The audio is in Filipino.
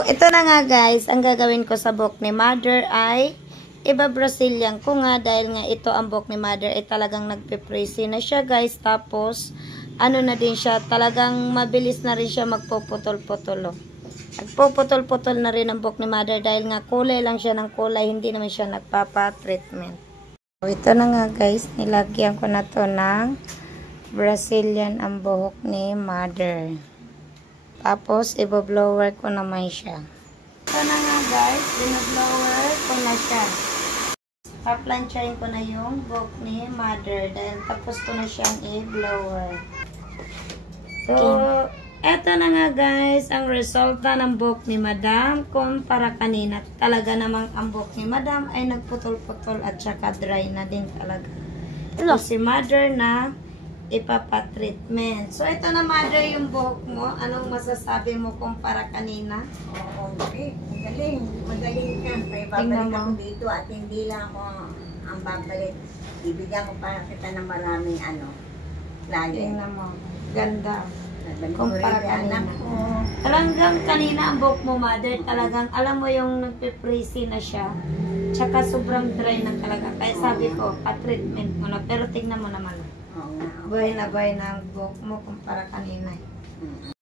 Ito na nga guys, ang gagawin ko sa buhok ni Mother ay iba-Brazilian ko nga dahil nga ito ang buhok ni Mother ay talagang nagpe-frizzy na siya guys. Tapos, ano na din siya, talagang mabilis na rin siya magpuputol-putol. Nagpuputol-putol na rin ang buhok ni Mother dahil nga kulay lang siya ng kulay, hindi naman siya nagpapa-treatment. Ito na nga guys, nilagyan ko na to ng Brazilian ang buhok ni Mother. Tapos, i-blower ko naman siya. Ito na nga guys, i-blower ko na siya. Paplansyahin ko na yung buhok ni Mother dahil tapos ko na siyang i-blower. So, eto na nga guys, ang resulta ng buhok ni Madam kumpara kanina. Talaga namang ang buhok ni Madam ay nagputol-putol at saka dry na din talaga. So, si Mother na ipapatreatment. So, ito na Mother yung buhok mo. Anong masasabi mo kumpara kanina? Oo, okay. Magaling. Magaling ka. Kaya babalik ako dito at hindi lang ako ang babalik. Ibigyan ko para kita ng maraming client. Tingnan mo. Ganda. Kumpara kanina. Talagang kanina ang buhok mo, Mother, talagang alam mo yung nagpe-frizzy na siya. Tsaka sobrang dry na talaga. Kaya sabi ko, pa-treatment mo na. Pero tingnan mo naman. Oo nga. Buhay na ang buhok mo kumpara kanina.